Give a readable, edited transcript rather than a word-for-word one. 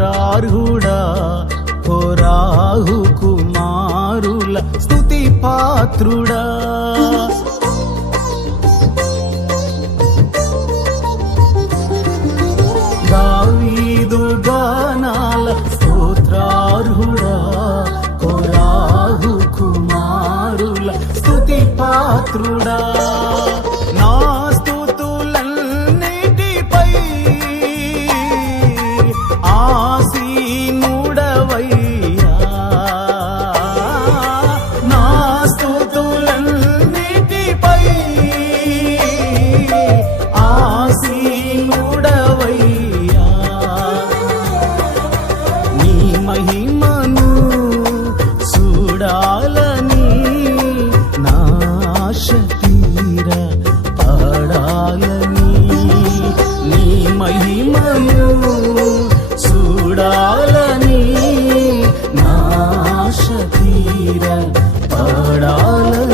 స్తోత్రార్హుడా కోరాహు కుమారుల స్తుతి పాత్రుడా. దావీదు గానాల స్తోత్రార్హుడా కోరాహు కుమారుల స్తుతి పాత్రుడా. నా స్తుతులన్నిటిపై ఆసీనుడవయ్యా, నా స్తుతులన్నిటిపై ఆసీనుడవయ్యా. నీ మహిమను చూడాలని నా ఆశ తీరా పాడాలని, నీ మహిమను చూడాలని నా ఆశ తీరా పాడాలని.